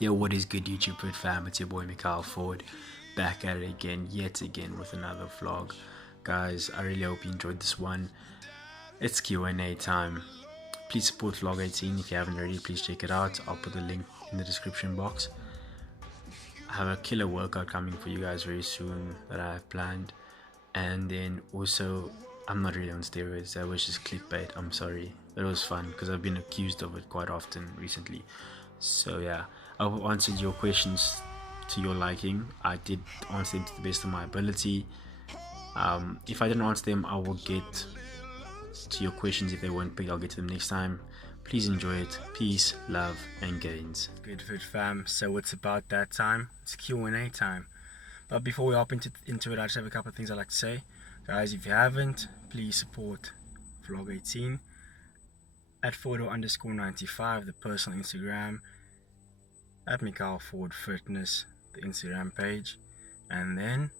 Yo, what is good, YouTube Food fam? It's your boy Mikhail Ford, back at it again, yet again with another vlog. Guys, I really hope you enjoyed this one. It's Q&A time. Please support Vlog 18 if you haven't already. Please check it out. I'll put the link in the description box. I have a killer workout coming for you guys very soon that I have planned. And then also, I'm not really on steroids. That was just clickbait. I'm sorry. It was fun because I've been accused of it quite often recently. So yeah, I answered your questions to your liking. I did answer them to the best of my ability. If I didn't answer them, I will get to your questions. If they weren't picked, I'll get to them next time. Please enjoy it. Peace, love, and gains. Good food fam. So it's about that time. It's Q&A time. But before we hop into it, I just have a couple of things I'd like to say. Guys, if you haven't, please support Vlog 18 at photo_95, the personal Instagram, at Mikhail Ford Fitness, the Instagram page, and then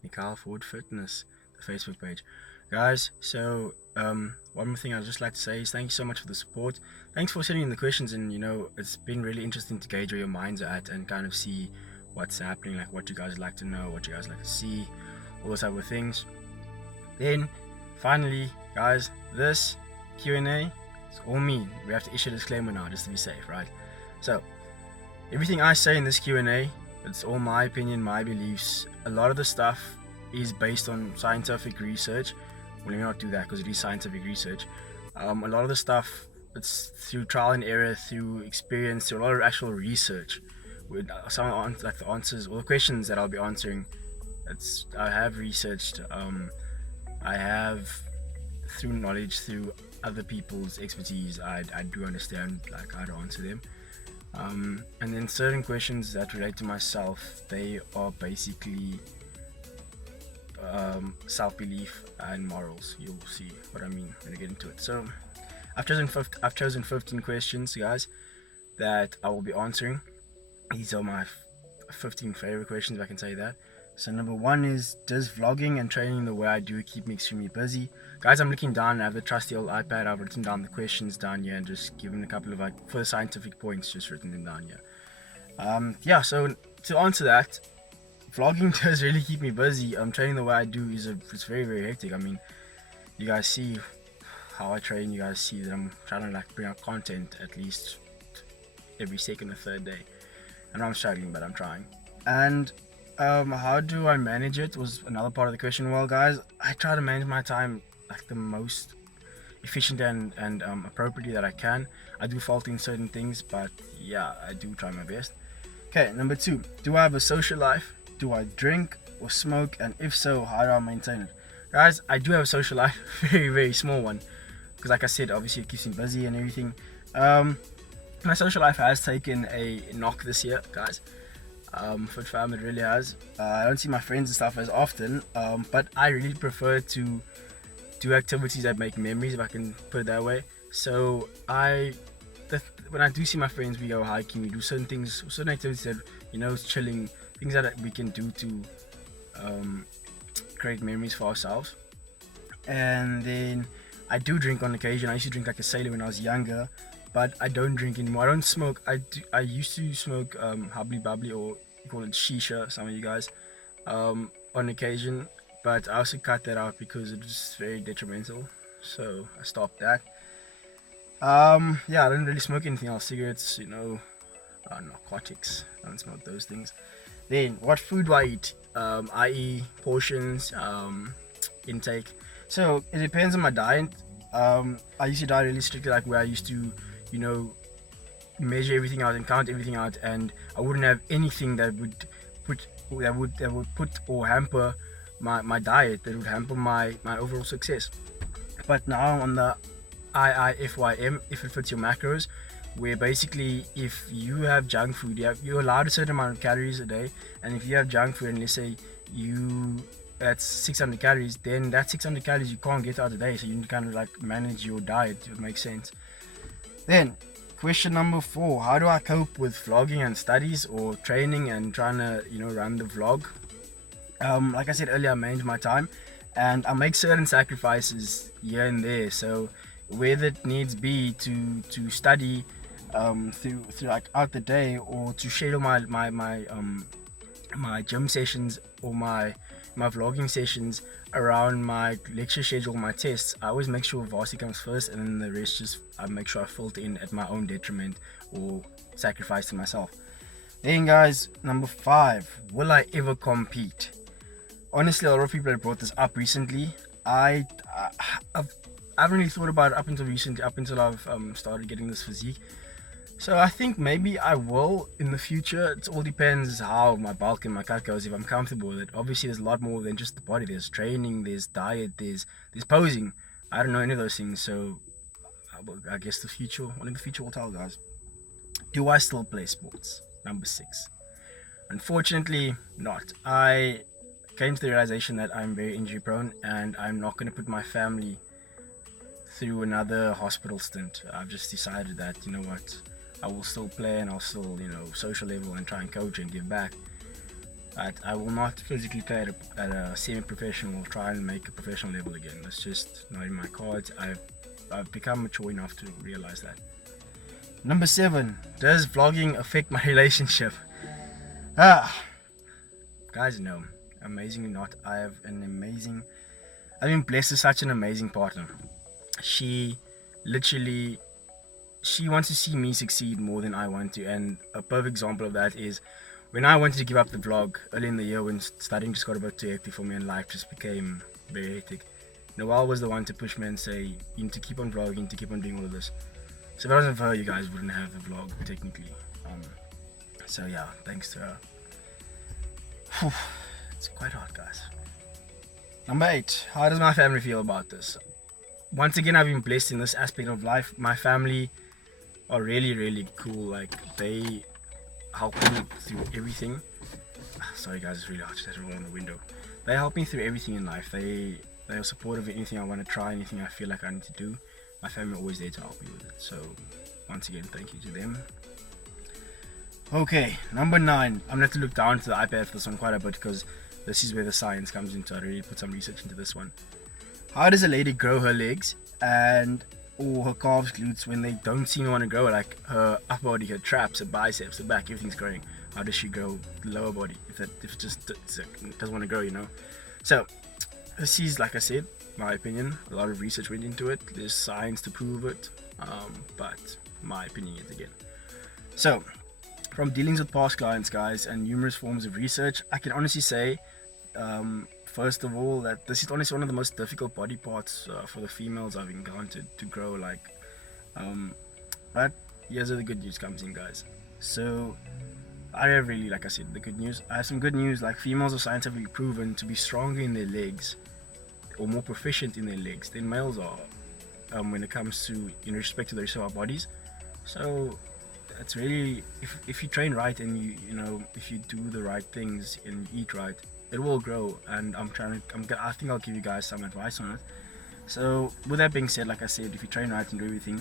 Mikhail Ford Fitness, the Facebook page. Guys, so one more thing I'd just like to say is thank you so much for the support. Thanks for sending in the questions, and it's been really interesting to gauge where your minds are at and kind of see what's happening, like what you guys like to know, what you guys like to see, all those type of things. Then finally, guys, this Q&A, it's all me. We have to issue a disclaimer now just to be safe, right? So everything I say in this Q&A, it's all my opinion, my beliefs. A lot of the stuff is based on scientific research. Well, let me not do that because it is scientific research. A lot of the stuff, it's through trial and error, through experience, through a lot of actual research. With some of the answers or the questions that I'll be answering, I have researched. I have, through knowledge, through other people's expertise, I do understand like how to answer them. And then certain questions that relate to myself, they are basically self-belief and morals. You'll see what I mean when I get into it. So I've chosen 15 questions, guys, that I will be answering. These are my 15 favorite questions, if I can say that. So number one is, does vlogging and training the way I do keep me extremely busy? Guys, I'm looking down, I have the trusty old iPad. I've written down the questions down here and just given a couple of, like, for the scientific points, just written them down here. Yeah, so to answer that, vlogging does really keep me busy. Training the way I do it's very, very hectic. I mean, you guys see how I train. You guys see that I'm trying to like bring out content at least every second or third day. I know I'm struggling, but I'm trying. And how do I manage it was another part of the question. Well, guys, I try to manage my time like the most efficient and appropriately that I can. I do fault in certain things, but yeah, I do try my best. Okay, number two, do I have a social life? Do I drink or smoke? And if so, how do I maintain it? Guys, I do have a social life, very, very small one, because like I said, obviously it keeps me busy and everything. My social life has taken a knock this year, guys. Foot fam, it really has. I don't see my friends and stuff as often, but I really prefer to do activities that make memories, if I can put it that way. So when I do see my friends, we go hiking, we do certain things, certain activities that, chilling, things that we can do to create memories for ourselves. And then I do drink on occasion. I used to drink like a sailor when I was younger, but I don't drink anymore. I don't smoke. I used to smoke hubbly bubbly, or you call it shisha, some of you guys, on occasion, but I also cut that out because it was very detrimental, so I stopped that. Yeah, I don't really smoke anything else. Cigarettes, narcotics, I don't smoke those things. Then what food do I eat, i.e. portions, intake? So it depends on my diet. I used to diet really strictly, like where I used to measure everything out and count everything out, and I wouldn't have anything that would put or hamper my diet, that would hamper my overall success. But now on the IIFYM, if it fits your macros, where basically if you have junk food, you're allowed a certain amount of calories a day, and if you have junk food and let's say that's 600 calories, then that 600 calories you can't get out a day, so you need to kind of like manage your diet. It makes sense. Then question number 4, how do I cope with vlogging and studies, or training and trying to run the vlog? Like I said earlier, I manage my time and I make certain sacrifices here and there. So whether it needs be to study through like out the day, or to schedule my gym sessions or my vlogging sessions around my lecture schedule, my tests. I always make sure varsity comes first, and then the rest just I make sure I filter in at my own detriment or sacrifice to myself. Then guys, number 5, will I ever compete? Honestly, a lot of people have brought this up recently. I haven't really thought about it up until recently, up until I've started getting this physique. So I think maybe I will in the future. It all depends how my bulk and my cut goes. If I'm comfortable with it, obviously there's a lot more than just the body. There's training, there's diet, there's posing. I don't know any of those things, so I guess only the future will tell, guys. Do I still play sports? Number 6. Unfortunately, not. I came to the realization that I'm very injury prone, and I'm not going to put my family through another hospital stint. I've just decided that, you know what, I will still play, and I'll still, social level and try and coach and give back. But I will not physically play at a semi-professional or try and make a professional level again. That's just not in my cards. I've become mature enough to realize that. Number 7, does vlogging affect my relationship? Guys, no. Amazingly not. I've been blessed with such an amazing partner. She wants to see me succeed more than I want to, and a perfect example of that is when I wanted to give up the vlog early in the year, when studying just got a bit too hectic for me and life just became very hectic. Noelle was the one to push me and say, you need to keep on vlogging, you need to keep on doing all of this. So if it wasn't for her, you guys wouldn't have the vlog technically. So yeah, thanks to her. It's quite hard, guys. Number 8, how does my family feel about this? Once again, I've been blessed in this aspect of life. My family are really, really cool. Like, they help me through everything. Sorry guys, it's really hard to roll on the window. They help me through everything in life. They are supportive of anything I want to try, anything I feel like I need to do. My family are always there to help me with it. So once again, thank you to them. Okay, number 9. I'm gonna have to look down to the iPad for this one quite a bit, because this is where the science comes into. I really put some research into this one. How does a lady grow her legs or her calves, glutes, when they don't seem to want to grow? Like her upper body, her traps, her biceps, her back, everything's growing. How does she grow the lower body if it just doesn't want to grow? So this is, like I said, my opinion. A lot of research went into it. There's science to prove it, but my opinion yet again. So from dealings with past clients, guys, and numerous forms of research, I can honestly say, first of all, that this is honestly one of the most difficult body parts for the females I've encountered to grow. But here's where the good news comes in, guys. So I have really, like I said, the good news. I have some good news. Like, females are scientifically proven to be stronger in their legs or more proficient in their legs than males are, when it comes to in respect to the rest of our bodies. So it's really, if you train right and if you do the right things and you eat right, it will grow. And I think I'll give you guys some advice on it. So with that being said, like I said, if you train right and do everything,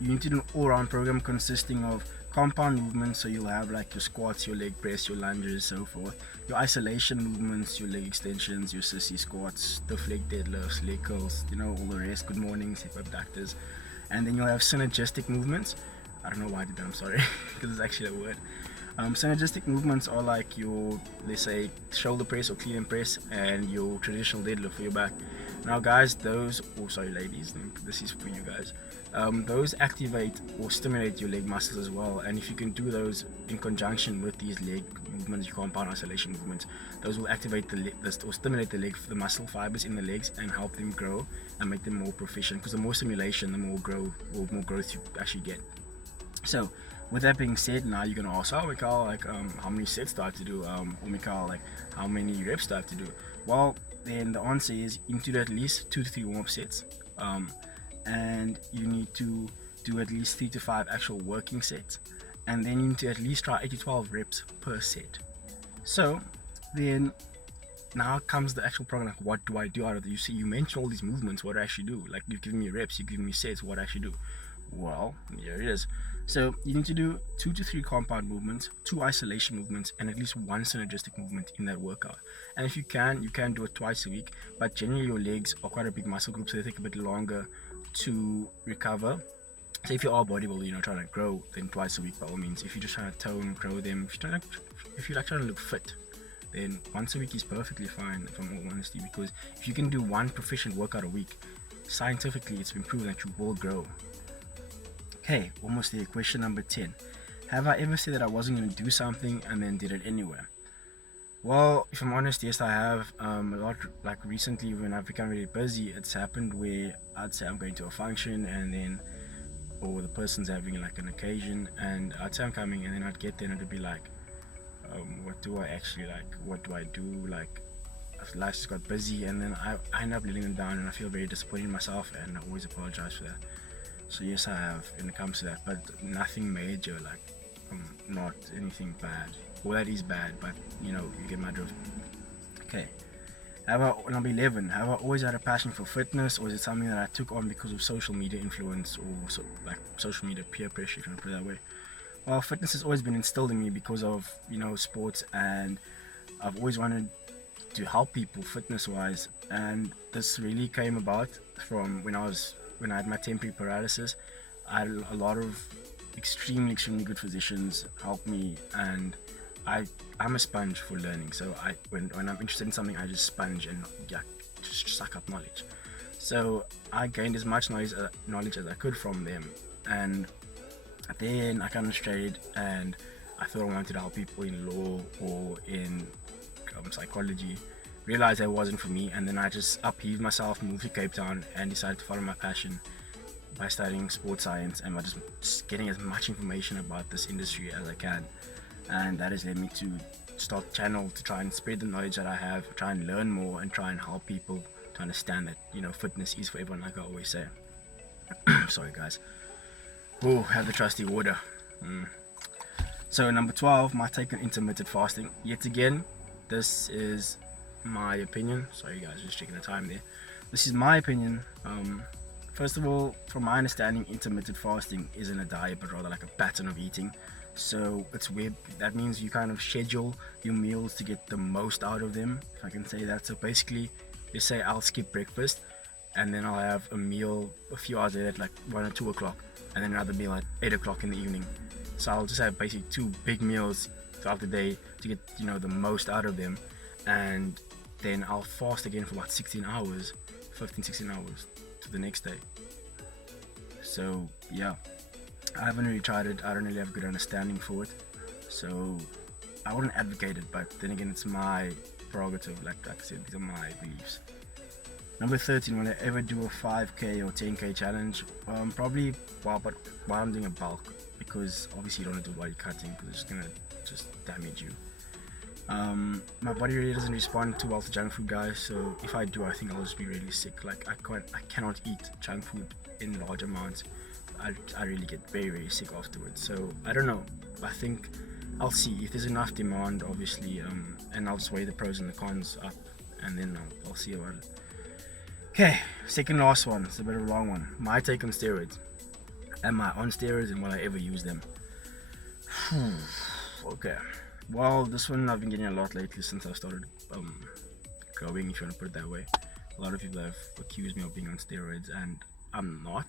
you need to do an all-round program consisting of compound movements. So you'll have like your squats, your leg press, your lunges, so forth, your isolation movements, your leg extensions, your sissy squats, stiff leg deadlifts, leg curls, all the rest, good mornings, hip abductors. And then you'll have synergistic movements. I don't know why I did that, I'm sorry, because it's actually a word. Synergistic movements are like your, let's say, shoulder press or clean and press, and your traditional deadlift for your back. Now guys, ladies, this is for you guys. Those activate or stimulate your leg muscles as well, and if you can do those in conjunction with these leg movements, your compound isolation movements, those will activate or stimulate the muscle fibers in the legs and help them grow and make them more proficient, because the more stimulation, the more growth you actually get. So with that being said, now you're gonna ask, Mikhail, how many sets do I have to do? Or Mikhail, how many reps do I have to do? Well, then the answer is you need to do at least 2 to 3 warm-up sets, and you need to do at least 3 to 5 actual working sets, and then you need to at least try 8 to 12 reps per set. So then now comes the actual program. What do I do out of it? You mentioned all these movements. What do I actually do? Like, you've given me reps, you've given me sets. What do I actually do? Well, here it is. So you need to do 2 to 3 compound movements, 2 isolation movements, and at least 1 synergistic movement in that workout. And if you can do it twice a week, but generally your legs are quite a big muscle group, so they take a bit longer to recover So if you are a bodybuilder, trying to grow, then twice a week by all means. If you're just trying to tone, grow them, if you're like trying to look fit, then once a week is perfectly fine, from all honesty, because if you can do one proficient workout a week, scientifically it's been proven that you will grow. Okay, almost there. Question number 10. Have I ever said that I wasn't going to do something and then did it anyway? Well, if I'm honest, yes, I have. A lot, like recently when I've become really busy, it's happened where I'd say I'm going to a function and then, or the person's having like an occasion, and I'd say I'm coming, and then I'd get there and it'd be like, what do I actually like? What do I do? Like, life just got busy, and then I end up letting them down, and I feel very disappointed in myself, and I always apologize for that. So yes, I have when it comes to that, but nothing major, like not anything bad. Well, that is bad, but you get my drift. Okay. Number 11, have I always had a passion for fitness, or is it something that I took on because of social media influence, or like social media peer pressure, if you want to put it that way? Well, fitness has always been instilled in me because of sports, and I've always wanted to help people fitness wise, and this really came about from when I had my temporary paralysis. I had a lot of extremely good physicians help me, and I'm a sponge for learning. So when I'm interested in something, I just sponge and just suck up knowledge. So I gained as much knowledge as I could from them, and then I kind of strayed, and I thought I wanted to help people in law or in psychology. Realized that wasn't for me, and then I just upheaved myself, moved to Cape Town, and decided to follow my passion by studying sports science and by just getting as much information about this industry as I can. And that has led me to start a channel to try and spread the knowledge that I have, try and learn more, and try and help people to understand that fitness is for everyone, like I always say. Sorry guys. Oh, have the trusty water. So number 12, my take on intermittent fasting. Yet again, this is my opinion. Sorry guys, just checking the time there. This is my opinion. First of all, from my understanding, intermittent fasting isn't a diet, but rather like a pattern of eating. So it's where that means you kind of schedule your meals to get the most out of them, if I can say that. So basically, let's say I'll skip breakfast, and then I'll have a meal a few hours later at like 1 or 2 o'clock, and then another meal at 8 o'clock in the evening. So I'll just have basically 2 big meals throughout the day to get the most out of them, and then I'll fast again for about 16 hours, 16 hours to the next day. So yeah, I haven't really tried it. I don't really have a good understanding for it, so I wouldn't advocate it, but then again, it's my prerogative. Like I said, these are my beliefs. Number 13, will I ever do a 5k or 10k challenge? Probably while I'm doing a bulk, because obviously you don't want to do body cutting because it's gonna just damage you. My body really doesn't respond too well to junk food, guys, so if I do, I think I'll just be really sick. Like I cannot eat junk food in large amounts. I really get very, very sick afterwards. So I don't know. I think I'll see if there's enough demand, obviously, and I'll just weigh the pros and the cons up, and then I'll see about it. Okay, second last one. It's a bit of a long one. My take on steroids. Am I on steroids, and will I ever use them? Okay. Well, this one I've been getting a lot lately since I started growing, if you want to put it that way. A lot of people have accused me of being on steroids, and I'm not.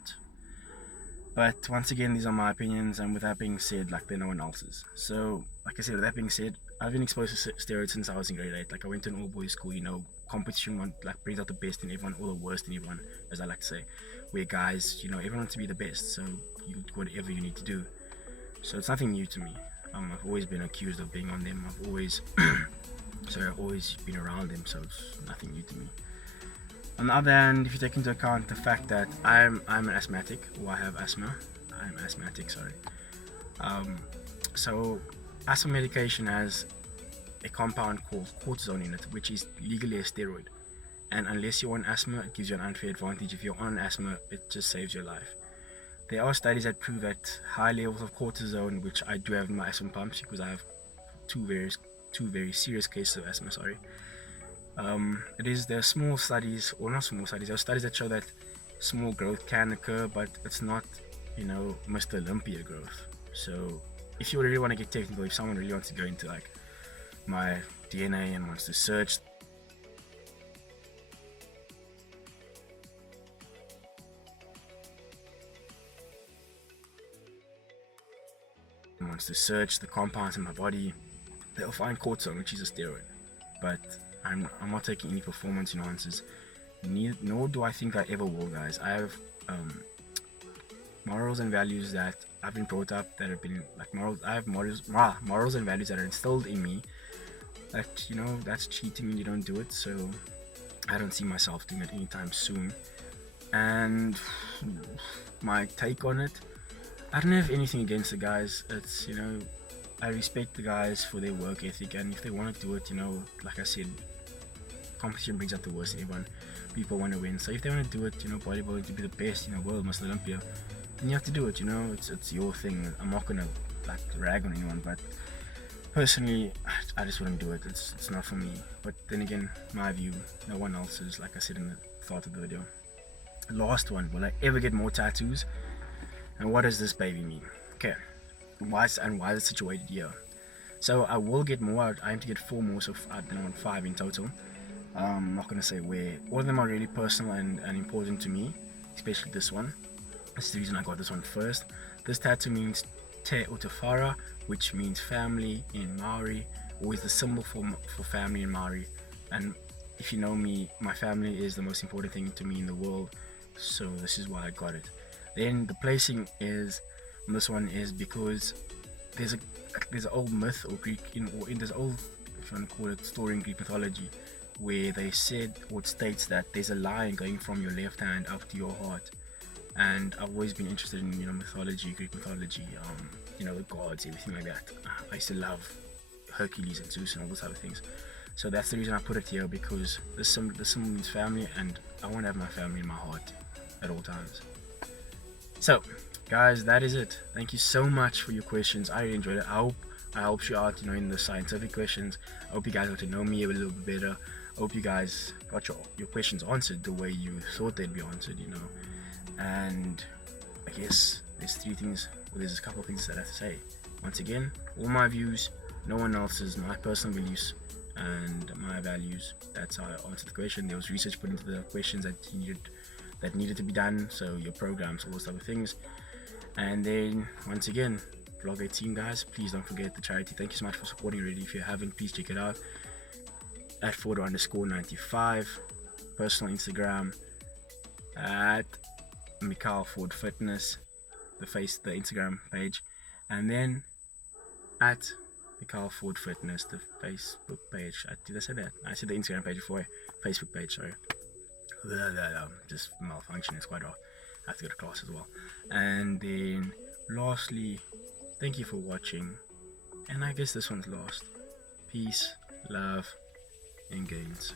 But once again, these are my opinions, and with that being said, like, they're no one else's. So, like I said, with that being said, I've been exposed to steroids since I was in grade 8. Like, I went to an all-boys school, competition brings out the best in everyone, or the worst in everyone, as I like to say. Where guys, everyone wants to be the best, so you do whatever you need to do. So it's nothing new to me. I've always been accused of being on them. I've always been around them, so it's nothing new to me. On the other hand, if you take into account the fact that I'm an asthmatic, or I have asthma, I'm asthmatic, sorry. So asthma medication has a compound called cortisone in it, which is legally a steroid. And unless you're on asthma, it gives you an unfair advantage. If you're on asthma, it just saves your life. There are studies that prove that high levels of cortisone, which I do have in my asthma pumps because I have two very serious cases of asthma, sorry. There are small studies, or not small studies, there are studies that show that small growth can occur, but it's not, Mr. Olympia growth. So if you really want to get technical, if someone really wants to go into like my DNA and wants to search wants to search the compounds in my body, they'll find cortisol, which is a steroid. But I'm not taking any performance enhancers, nor do I think I ever will, guys. I have morals and values that I've been brought up, that have been like morals. I have morals and values that are instilled in me. That, you know, that's cheating when you don't do it. So I don't see myself doing it anytime soon. And my take on it, I don't have anything against the guys. It's, you know, I respect the guys for their work ethic, and if they want to do it, you know, like I said, competition brings out the worst in everyone. People want to win, so if they want to do it, you know, bodybuilding to be the best in the world, Mr. Olympia, then you have to do it. You know, it's your thing. I'm not gonna like rag on anyone, but personally, I just wouldn't do it. It's not for me. But then again, my view, no one else's. Like I said in the start of the video. Last one: will I ever get more tattoos? And what does this baby mean? Okay, why is it situated here? So I will get more. I aim to get 4 more, so I don't want 5 in total. I'm not gonna say where. All of them are really personal and important to me, especially this one. That's the reason I got this one first. This tattoo means Te Utafara, which means family in Maori, or is the symbol for family in Maori. And if you know me, my family is the most important thing to me in the world, so this is why I got it. Then the placing is on this one is because there's an old myth or Greek in this old, if you want to call it, story in Greek mythology, where they said, or it states that there's a line going from your left hand up to your heart. And I've always been interested in, you know, mythology, Greek mythology, you know, the gods, everything like that. I used to love Hercules and Zeus and all those other things. So that's the reason I put it here, because the symbol means family, and I want to have my family in my heart at all times. So, guys, that is it. Thank you so much for your questions. I really enjoyed it. I hope I helped you out, you know, in the scientific questions. I hope you guys got to know me a little bit better. I hope you guys got your questions answered the way you thought they'd be answered, you know. And I guess there's a couple of things that I have to say. Once again, all my views, no one else's, my personal beliefs and my values. That's how I answered the question. There was research put into the questions that needed to be done, so your programs, all those type of things. And then once again, Vlog 18, guys, please don't forget the charity. Thank you so much for supporting already. If you haven't, please check it out at @Fordo_95, personal Instagram at Mikhail Ford Fitness, the Instagram page, and then at Mikhail Ford Fitness, the Facebook page. Did I say that? I said the Instagram page before. Facebook page, sorry. Just malfunction, it's quite rough. I have to go to class as well. And then lastly, thank you for watching, and I guess this one's last. Peace, love, and gains.